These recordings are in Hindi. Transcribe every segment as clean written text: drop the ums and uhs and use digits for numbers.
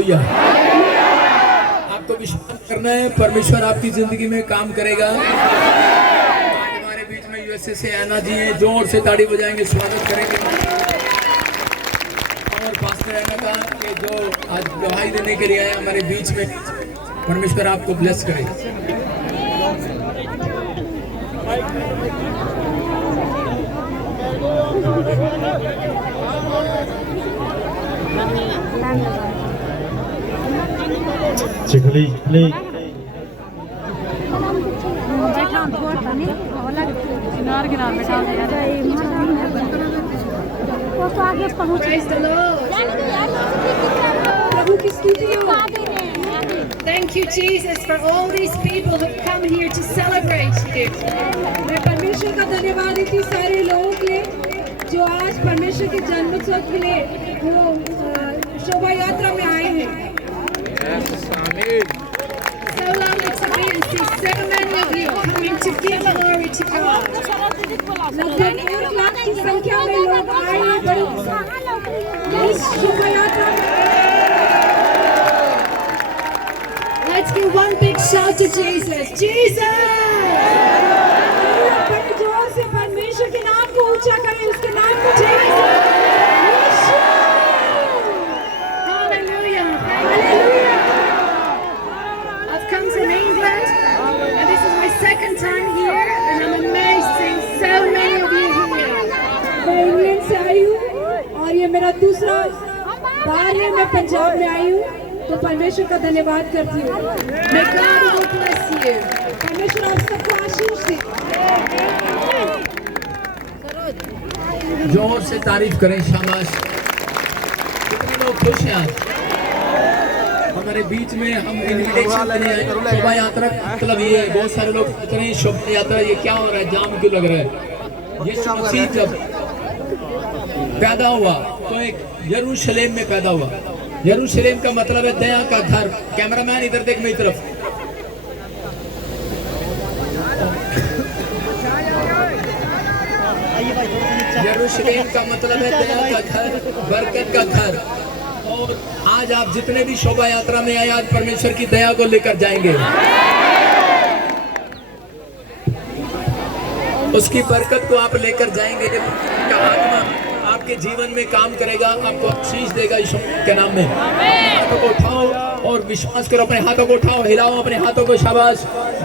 हालेलुया। आपको विश्वास करना है, परमेश्वर आपकी जिंदगी में काम करेगा। हमारे बीच में यूएसए से आना जी है, जोर से ताड़ी बजाएंगे, स्वागत करेंगे। और पास्टर आना का कि जो आज गवाही देने के लिए आए हमारे बीच में, परमेश्वर आपको ब्लेस करे। चिखली बैठा थोड़ा सा नहीं वाला किनार किनार बैठा है यार वो तो आगे पहुंच Praise the Lord. प्रभु की स्तुति हो। Thank you Jesus for all these people who have come here to celebrate you. मैं परमेश्वर का धन्यवाद देती सारे लोगों के लिए जो आज परमेश्वर के जन्मोत्सव के लिए वो शोभा यात्रा में आए हैं। So lovely to be and see so many of you coming to give glory to God. लगभग 1 लाख की संख्या में लोग आए हैं बड़ी इस शोभा यात्रा में। Let's give one big shout to Jesus. Jesus! बड़े जोर से परमेश्वर के नाम को ऊंचा करें, उसके नाम को Jesus! Hallelujah! Hallelujah! I've come from England and this is my second time here and I'm amazed seeing so many of you here. मैं इंग्लैंड से आई हूँ और ये मेरा दूसरा बार है। मैं पंजाब में आई हूँ तो परमेश्वर का धन्यवाद करती हूँ। May God will bless you. परमेश्वर आप सबको आशीष दे। जोर से तारीफ करें, शाबाश। कितने लोग खुश हैं आज हमारे बीच में। हम इनविटेशन देने आए। शोभा यात्रा मतलब ये है, बहुत सारे लोग सोच रहे हैं शोभा यात्रा ये क्या हो रहा है, जाम क्यों लग रहा है। ये मसीह जब पैदा हुआ तो एक यरूशलेम में पैदा हुआ। यरूशलेम का मतलब है दया का घर। कैमरामैन इधर देख मेरी तरफ। यरूशलेम का मतलब है दया का घर, बरकत का घर। और आज आप जितने भी शोभा यात्रा में आए, आज परमेश्वर की दया को लेकर जाएंगे, उसकी बरकत को आप लेकर जाएंगे। का आत्मा आपके जीवन में काम करेगा, आपको आशीष देगा यीशु के नाम में। हाथों को उठाओ और विश्वास करो, अपने हाथों को उठाओ, हिलाओ अपने हाथों को, शाबाश।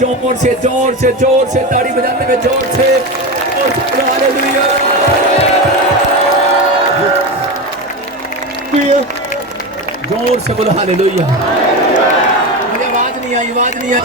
जोर से जोर से जोर से ताड़ी बजाते हुए जोर से हालेलुया। जोर से बोलो हालेलुया। मुझे आवाज नहीं आई, आवाज नहीं आई।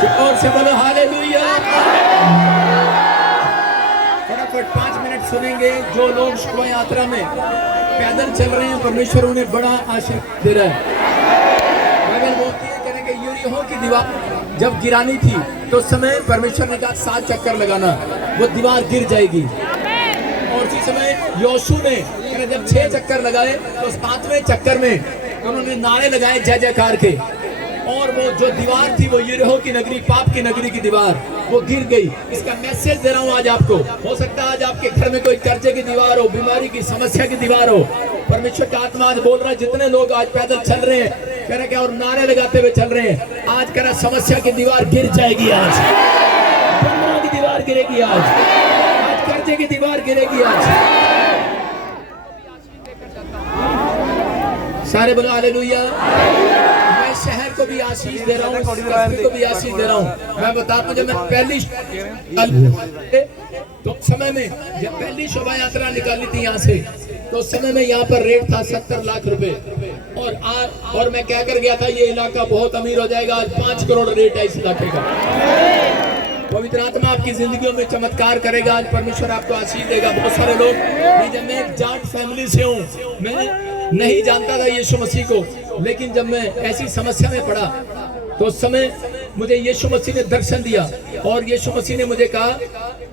जोर से बोलो हालेलुया। फटाफट 5 मिनट सुनेंगे। जो लोग शोभा यात्रा में पैदल चल रहे हैं, परमेश्वर उन्हें बड़ा आशीर्वाद दे रहा है। बाइबल बोलती है कहने के यरीहो की दीवार जब गिरानी थी तो उस समय परमेश्वर ने कहा 7 चक्कर लगाना, वो दीवार गिर जाएगी। और उसी समय योशू ने जब 6 चक्कर लगाए तो 7वें चक्कर में उन्होंने नारे लगाए जय जयकार के, और वो जो दीवार थी वो यरीहो की नगरी, पाप की नगरी की दीवार, वो गिर गई। इसका मैसेज दे रहा हूँ आज आपको। हो सकता है आज आपके घर में कोई कर्जे की दीवार हो, बीमारी की समस्या की दीवार हो। परमेश्वर का आत्मा आज बोल रहा है, जितने लोग आज पैदल चल रहे हैं कह रहे क्या और नारे लगाते हुए चल रहे हैं, आज कह रहा समस्या की दीवार गिर जाएगी। आज बीमारी की दीवार गिरेगी, आज कर्जे की दीवार गिरेगी। आज सारे बोलो हालेलुया। शहर को भी आशीष दे रहा हूँ, को भी आशीष दे रहा हूँ। मैं बताता हूँ, जब मैं पहली तो समय में जब पहली शोभा यात्रा निकाली थी यहाँ से, तो उस समय में यहाँ पर रेट था 70 लाख रुपए। और मैं क्या कर गया था, ये इलाका बहुत अमीर हो जाएगा। आज 5 करोड़ रेट है इस इलाके का। पवित्र आत्मा आपकी जिंदगियों में चमत्कार करेगा। आज परमेश्वर आपको आशीष देगा। बहुत सारे लोग, जब मैं एक जाट फैमिली से हूँ, मैं नहीं जानता था यीशु मसीह को, लेकिन जब मैं ऐसी समस्या में पड़ा तो उस समय मुझे यीशु मसीह ने दर्शन दिया और यीशु मसीह ने मुझे कहा,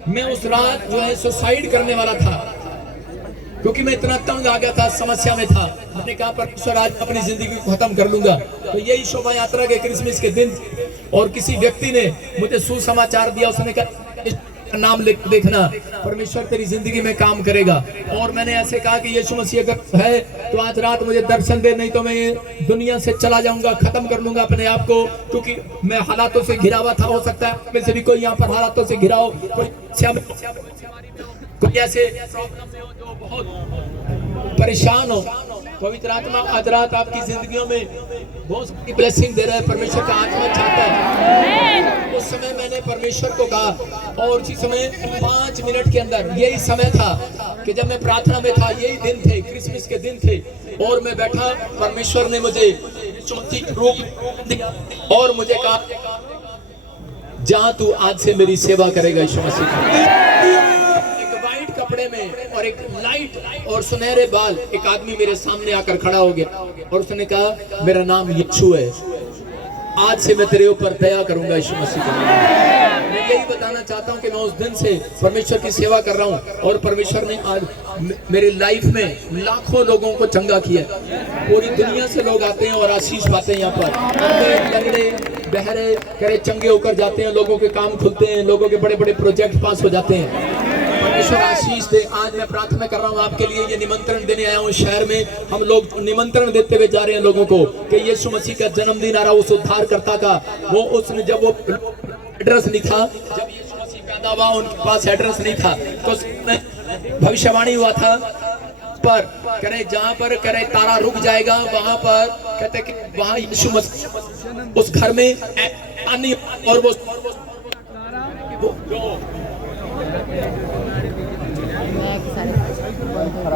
मैं उस रात जो है सुसाइड करने वाला था, क्योंकि मैं इतना तंग आ गया था, समस्या में था। मैंने कहा परमेश्वर आज अपनी जिंदगी को खत्म कर लूंगा। तो यही शोभा यात्रा के क्रिसमस के दिन और किसी व्यक्ति ने मुझे सुसमाचार दिया, उसने कहा नाम लिख देखना, परमेश्वर तेरी जिंदगी में काम करेगा। और मैंने ऐसे कहा कि यीशु मसीह अगर है तो आज रात मुझे दर्शन दे, नहीं तो मैं दुनिया से चला जाऊंगा, खत्म कर लूंगा अपने आप को, क्योंकि मैं हालातों से घिरा हुआ था। हो सकता है में से भी कोई यहाँ पर हालातों से घिरा हो, कोई ऐसे प्रॉब्लम में हो जो बहुत परेशान हो। पवित्र आत्मा आज रात आपकी जिंदगियों में बहुत सारी ब्लेसिंग दे रहा है, परमेश्वर का आत्मा चाहता है। उस समय मैंने परमेश्वर को कहा और उसी समय 5 मिनट के अंदर, यही समय था कि जब मैं प्रार्थना में था, यही दिन थे, क्रिसमस के दिन थे, और मैं बैठा, परमेश्वर ने मुझे रूप दिया और मुझे कहा, जहां तू आज से मेरी सेवा करेगा यीशु मसीह का। कपड़े में और एक लाइट और सुनहरे बाल एक आदमी मेरे सामने आकर खड़ा हो गया और उसने कहा, मेरा नाम यीशु है, आज से मैं तेरे ऊपर दया करूंगा यीशु मसीह का। मैं यही बताना चाहता हूं कि मैं उस दिन से परमेश्वर की सेवा कर रहा हूं और परमेश्वर ने आज मेरी लाइफ में लाखों लोगों को चंगा किया। पूरी दुनिया से लोग आते हैं और आशीष पाते हैं। यहाँ पर अंधे, लंगड़े, बहरे करे चंगे होकर जाते हैं, लोगों के काम खुलते हैं, लोगों के बड़े बड़े प्रोजेक्ट पास हो जाते हैं। परमेश्वर आशीष दे। आज मैं प्रार्थना कर रहा हूँ आपके लिए, ये निमंत्रण देने आया हूँ शहर में। हम लोग निमंत्रण देते हुए जा रहे हैं लोगों को कि यीशु मसीह का जन्मदिन आ रहा, उस उद्धारकर्ता का। वो उसने जब वो एड्रेस नहीं था, जब यीशु मसीह पैदा हुआ उनके पास एड्रेस नहीं था, तो भविष्यवाणी हुआ था पर करे जहाँ पर करे तारा रुक जाएगा, वहां पर कहते कि वहां यीशु मसीह उस घर में आनी, और वो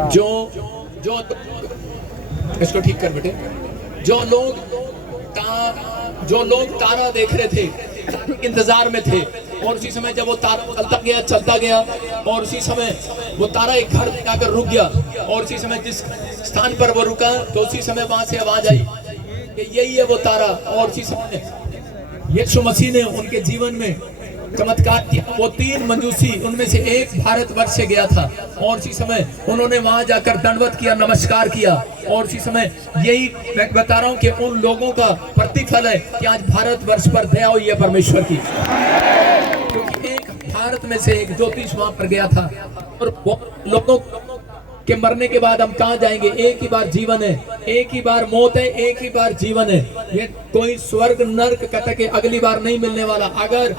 जो इसको ठीक कर बेटे, जो लोग तारा देख रहे थे, इंतजार में थे, और उसी समय जब वो तारा चलता गया और उसी समय वो तारा एक घर में आकर रुक गया, और उसी समय जिस स्थान पर वो रुका तो उसी समय वहां से आवाज आई कि यही है वो तारा। और उसी समय यीशु मसीह ने उनके जीवन में चमत्कार किया। वो 3 मंजूसी, उनमें से एक भारतवर्ष से गया था, और उसी समय उन्होंने वहां जाकर दंडवत किया, नमस्कार किया। और उसी समय यही मैं बता रहा हूं कि उन लोगों का प्रतिफल है कि आज भारतवर्ष पर दया हुई है परमेश्वर की, क्योंकि एक भारत में से एक ज्योतिष वहां पर गया था। और लोगों के मरने के बाद हम कहाँ जाएंगे? एक ही बार जीवन है, एक ही बार मौत है, एक ही बार जीवन है। ये कोई स्वर्ग नर्क कहता कि अगली बार नहीं मिलने वाला। अगर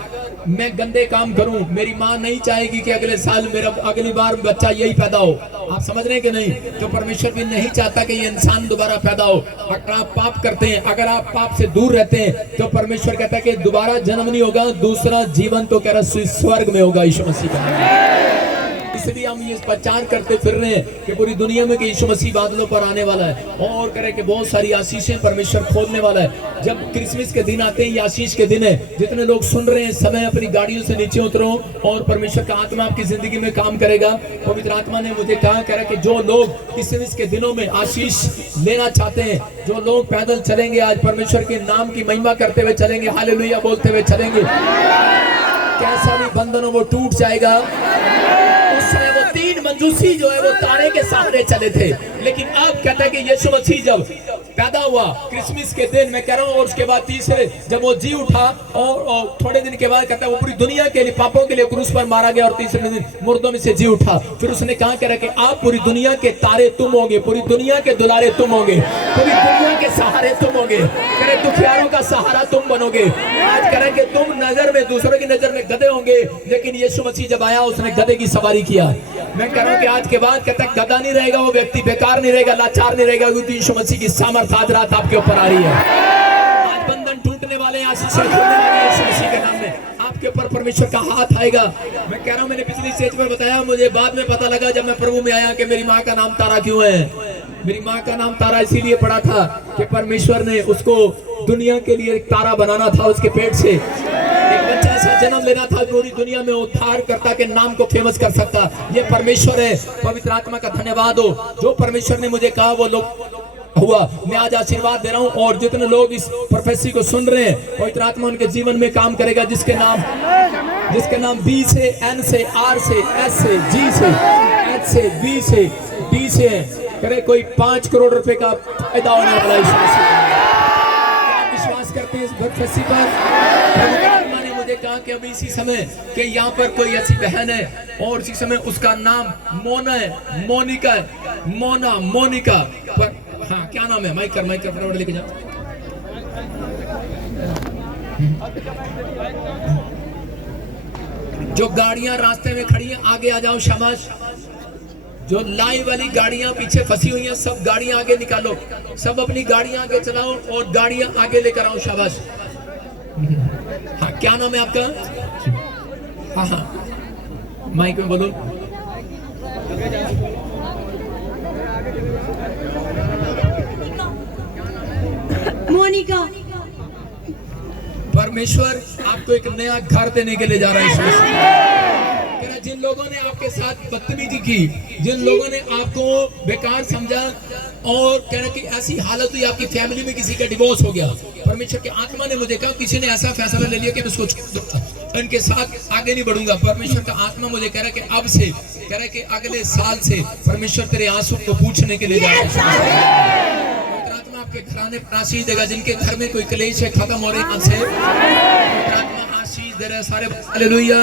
मैं गंदे काम करूं, मेरी माँ नहीं चाहेगी कि अगले साल मेरा अगली बार बच्चा यही पैदा हो। आप समझ रहे हैं कि नहीं? तो परमेश्वर भी नहीं चाहता कि ये इंसान दोबारा पैदा हो। अगर आप पाप करते हैं, अगर आप पाप से दूर रहते हैं, तो परमेश्वर कहता है कि दोबारा जन्म नहीं होगा, दूसरा जीवन तो कह रहा स्वर्ग में होगा यीशु मसीह का। इसलिए हम ये प्रचार करते फिर रहे हैं कि पूरी दुनिया में कि यीशु मसीह बादलों पर आने वाला है, और करे कि बहुत सारी आशीषें परमेश्वर खोलने वाला है। जब क्रिसमस के दिन आते हैं, ये आशीष के दिन है। जितने लोग सुन रहे हैं, समय अपनी गाड़ियों से नीचे उतरो और परमेश्वर का आत्मा आपकी जिंदगी में काम करेगा। पवित्र आत्मा ने मुझे कहा करा कि जो लोग क्रिसमस के दिनों में आशीष लेना चाहते हैं, जो लोग पैदल चलेंगे, आज परमेश्वर के नाम की महिमा करते हुए चलेंगे, हालेलुया बोलते हुए चलेंगे, कैसा भी बंधन हो वो टूट जाएगा। उस समय वो 3 मंजूसी जो है वो तारे के सामने चले थे, लेकिन अब कहता है कि यीशु मसीह जब पैदा हुआ क्रिसमस के दिन, मैं कह रहा हूँ, और उसके बाद तीसरे जब वो जी उठा, और थोड़े दिन के बाद कहता है वो पूरी दुनिया के लिए, पापों के लिए क्रूस पर मारा गया, और तीसरे दिन मुर्दों में से जी उठा। फिर उसने कहा कह रहा कि आप पूरी दुनिया के तारे तुम होंगे, पूरी दुनिया के दुलारे तुम होंगे, पूरी दुनिया के सहारे तुम होंगे, कह रहे दुखियारों का सहारा तुम बनोगे। आज कह रहे कि तुम नजर में, दूसरों की नजर में गधे होंगे, लेकिन यीशु मसीह जब आया उसने गधे की सवारी किया। मैं कह रहा हूँ कि आज के बाद कहता है गधा नहीं रहेगा, वो व्यक्ति बेकार नहीं रहेगा, लाचार नहीं रहेगा, क्योंकि यीशु मसीह की सामर्थ आज रात आपके ऊपर आ रही है। आज बंधन टूटने वाले, आशीषें खुलने वाली है यीशु मसीह के नाम में। आपके ऊपर परमेश्वर का हाथ आएगा। मैं कह रहा हूँ, मैंने पिछली स्टेज पर बताया, मुझे बाद में पता लगा जब मैं प्रभु में आया कि मेरी माँ का नाम तारा क्यों है। मेरी माँ का नाम तारा इसीलिए पड़ा था कि परमेश्वर ने उसको दुनिया के लिए एक तारा बनाना था। उसके पेट से एक बच्चा ऐसा जन्म लेना था, पूरी दुनिया में उद्धारकर्ता के नाम को फेमस कर सकता। ये परमेश्वर है। पवित्र आत्मा का धन्यवाद हो। जो परमेश्वर ने मुझे कहा वो लोग हुआ। मैं आज आशीर्वाद दे रहा हूं और जितने लोग इस प्रोफेसी को सुन रहे हैं पवित्र आत्मा उनके जीवन में काम करेगा, जिसके नाम बी से, एन से, आर से, एस से, जी से, एच से, बी से, डी से है। करे कोई 5 करोड़ रुपए का फायदा होने वाला है। आप विश्वास करते हैं इस प्रोफेसी पर? पवित्र आत्मा ने मुझे कहा कि अभी इसी समय कि यहाँ पर कोई ऐसी बहन है और इसी समय उसका नाम मोना है, मोनिका है, मोना, मोनिका पर हाँ क्या नाम है? माइक कर फटाफट लेके जाओ। जो गाड़ियां रास्ते में खड़ी हैं आगे आ जाओ, शाबाश। जो लाइन वाली गाड़ियां पीछे फंसी हुई हैं सब गाड़ियां आगे निकालो, सब अपनी गाड़ियां आगे चलाओ और गाड़ियां आगे लेकर आओ, शाबाश। हाँ क्या नाम है आपका? हाँ हाँ माइक में बोलो। मोनिका। परमेश्वर आपको एक नया घर देने के लिए जा रहा है। जिन लोगों ने आपके साथ बदतमीजी की, जिन लोगों ने आपको बेकार समझा और कह रहे कि ऐसी हालत हुई आपकी फैमिली में किसी का डिवोर्स हो गया, परमेश्वर की आत्मा ने मुझे कहा किसी ने ऐसा फैसला ले लिया कि मैं उसको इनके साथ आगे नहीं बढ़ूंगा। परमेश्वर का आत्मा मुझे कह रहा है कि अब से कह रहा है कि अगले साल से परमेश्वर तेरे आंसू को पूछने के लिए जा रहा है। आपके घराने पर आशीष देगा, जिनके घर में कोई क्लेश है खत्म हो रहे हैं से आत्मा आशीष दे रहा है सारे। हालेलुया।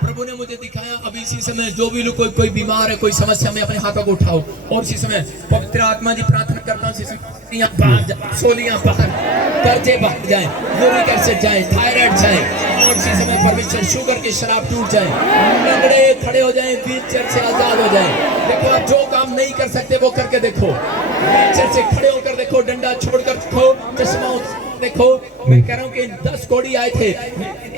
प्रभु ने मुझे दिखाया अभी इसी समय जो भी लोग कोई बीमार है, कोई समस्या में, अपने हाथों को उठाओ और इसी समय पवित्र आत्मा जी प्रार्थना करता हूँ सोलियां बाहर, कर्जे बाहर जाए, यूरिक एसिड जाए, थायराइड जाए और इसी समय परमेश्वर शुगर की शराब टूट जाए, लंगड़े खड़े हो जाए, व्हीलचेयर से आजाद हो जाए। देखो आप जो काम नहीं कर सकते वो करके देखो, व्हीलचेयर से खड़े होकर देखो, डंडा छोड़कर देखो, चश्मा देखो। मैं कह रहा हूँ कि 10 कोड़ी आए थे,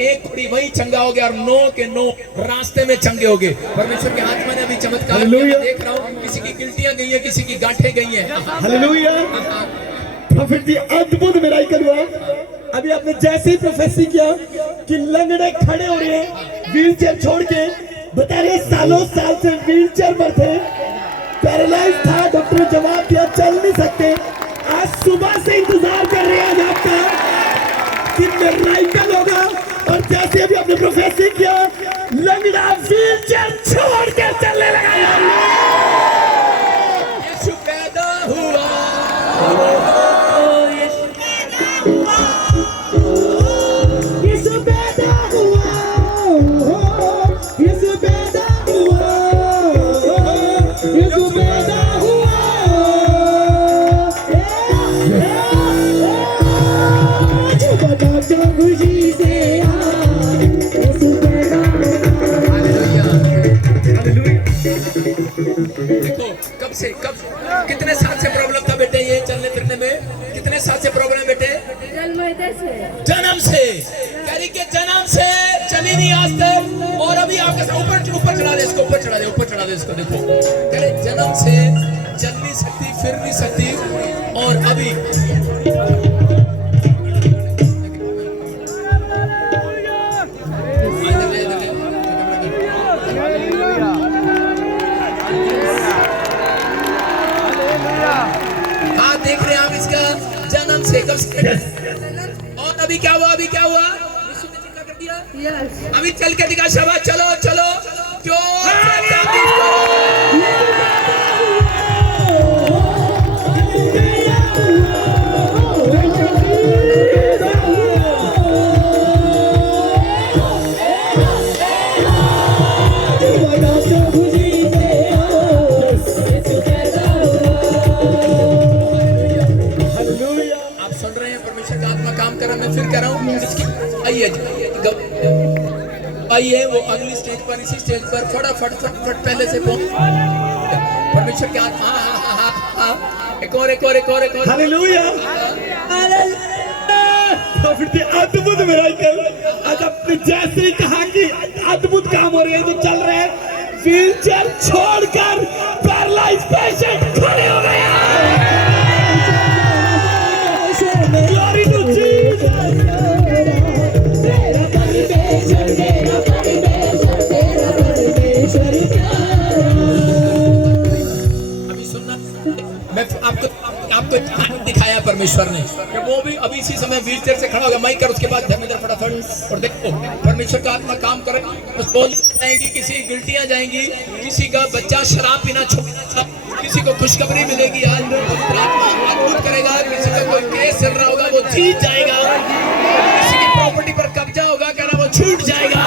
एक कोड़ी वही चंगा हो गया और 9 के 9 रास्ते में चंगे हो गए। परमेश्वर की आत्मा ने अभी चमत्कार देख रहा हूँ, किसी की गिल्टियां गई है, किसी की गांठें गई हैं। हालेलुया। प्रोफेट जी अद्भुत मिराकल हुआ। अभी आपने जैसे ही प्रोफेसी किया कि लंगड़े खड़े हो रहे हैं व्हीलचेयर छोड़ के, बता रहे सालों साल से व्हीलचेयर पर थे, पैरालाइज था, डॉक्टर ने जवाब दिया चल नहीं सकते, आज सुबह से इंतजार कर रहे हैं आपका कि मिराकल होगा। और जैसे अभी आपने प्रोफेसी किया लंगड़ा व्हीलचेयर छोड़ के चलने लगा। यीशु पैदा हुआ, यीशु पैदा हुआ, यीशु पैदा हुआ, यीशु पैदा हुआ। खुशी से देखो कब कितने साल से प्रॉब्लम था बेटे? ये चलने फिरने में कितने साल से प्रॉब्लम बेटे? जन्म से, करी के जन्म से चली नहीं आज तक। और अभी आपके साथ ऊपर चढ़ा दे इसको, ऊपर चढ़ा दे इसको। देखो करे जन्म से चल नहीं सकती, फिर नहीं सकती और अभी देख रहे हैं आप इसका जन्म से कब से। और अभी क्या हुआ? यीशु ने चिंता कर दिया। अभी चल के दिखा, शाबाश, चलो जो मैं फिर कह रहा हूँ आइए वो अगली स्टेज पर, इसी स्टेज पर फटाफट पहले से परमेश्वर के हाथ। एक और हालेलुया। अद्भुत मिराकल। आज आपने जैसे ही कहा कि अद्भुत काम हो रहे हैं, जो चल रहे हैं, व्हीलचेयर छोड़कर पैरालाइज पेशेंट खड़े हो गए। Glory to Jesus. अभी सुनना, मैं परमेश्वर ने कि वो भी अभी इसी समय व्हील चेयर से खड़ा होगा। माइक कर उसके बाद धर्मेंद्र फटाफट। और देखो परमेश्वर का आत्मा काम करे, बस बोल जाएंगी, किसी की गिल्टियां जाएंगी, किसी का बच्चा शराब पीना छोड़, किसी को खुशखबरी मिलेगी, आज पवित्र आत्मा अद्भुत करेगा, किसी का कोई केस चल रहा होगा वो जीत जाएगा, किसी की प्रॉपर्टी पर कब्जा होगा कहना वो छूट जाएगा,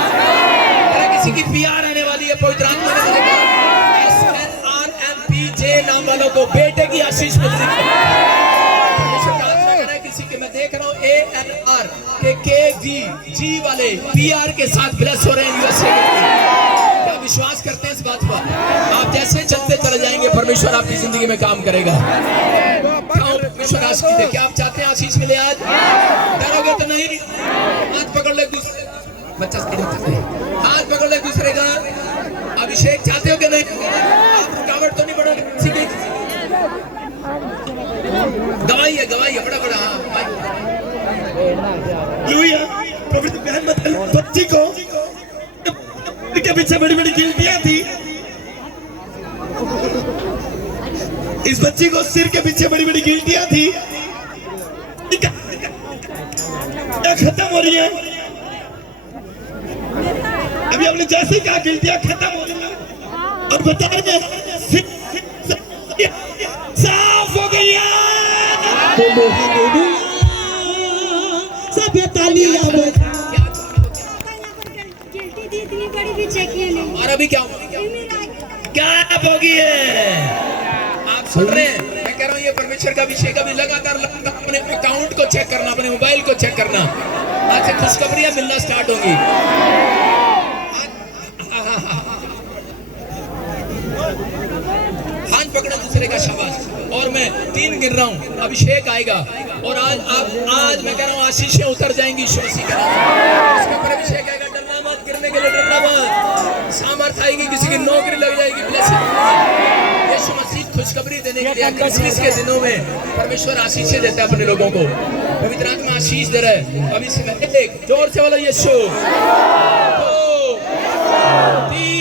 किसी की पीआर आने वाली है, पवित्र आत्मा ने बोलेगा SNRMPJ नाम वालों को बेटे की आशीष मिलती है। किसी के मैं देख रहा हूँ ANR के KV G वाले PR के साथ ब्लेस हो रहे हैं USA के। क्या विश्वास करते हैं इस बात पर? आप जैसे चलते चले जाएंगे परमेश्वर आपकी जिंदगी में काम करेगा। परमेश्वर आशीष दे। क्या आप चाहते हैं आशीष मिले आज? डरोगे तो नहीं? हाथ पकड़ ले दूसरे, बच्चा हाथ पकड़ ले दूसरे का। अभिषेक चाहते हो कि नहीं? आप रुकावट तो नहीं बढ़ोगे किसी की? गवाही है बड़ा बड़ा। लुइया प्रॉफिट बहन मतलब बच्ची को के पीछे बड़ी बड़ी गिल्टियां थी। इस बच्ची को सिर के पीछे बड़ी बड़ी गिल्टियां थी, क्या खत्म हो रही है? अभी हमने जैसे ही कहा गिल्टियां खत्म हो रही है और बता रहे साफ हो गई है। सब तालियां और अभी क्या हो गई है? आप सुन रहे हैं? मैं कह रहा हूँ ये परमेश्वर का अभिषेक अभी लगातार अपने अकाउंट को चेक करना, अपने मोबाइल को चेक करना। आज से खुशखबरियां मिलना स्टार्ट होंगी। हाथ पकड़ो दूसरे का, शाबाश। और मैं 3 गिन रहा हूँ, अभिषेक आएगा और आज मैं कह रहा हूँ आशीषें उतर जाएंगी। शोषी का इसके ऊपर अभिषेक आएगा। डरना मत, गिरने के लिए डरना मत। सामर्थ आएगी, किसी की नौकरी लग जाएगी। यीशु मसीह खुशखबरी देने के लिए क्रिसमस के दिनों में परमेश्वर आशीषें देता है अपने लोगों को। पवित्र आत्मा आशीष दे रहा है। अभी से एक जोर से बोलो यीशु। 2 3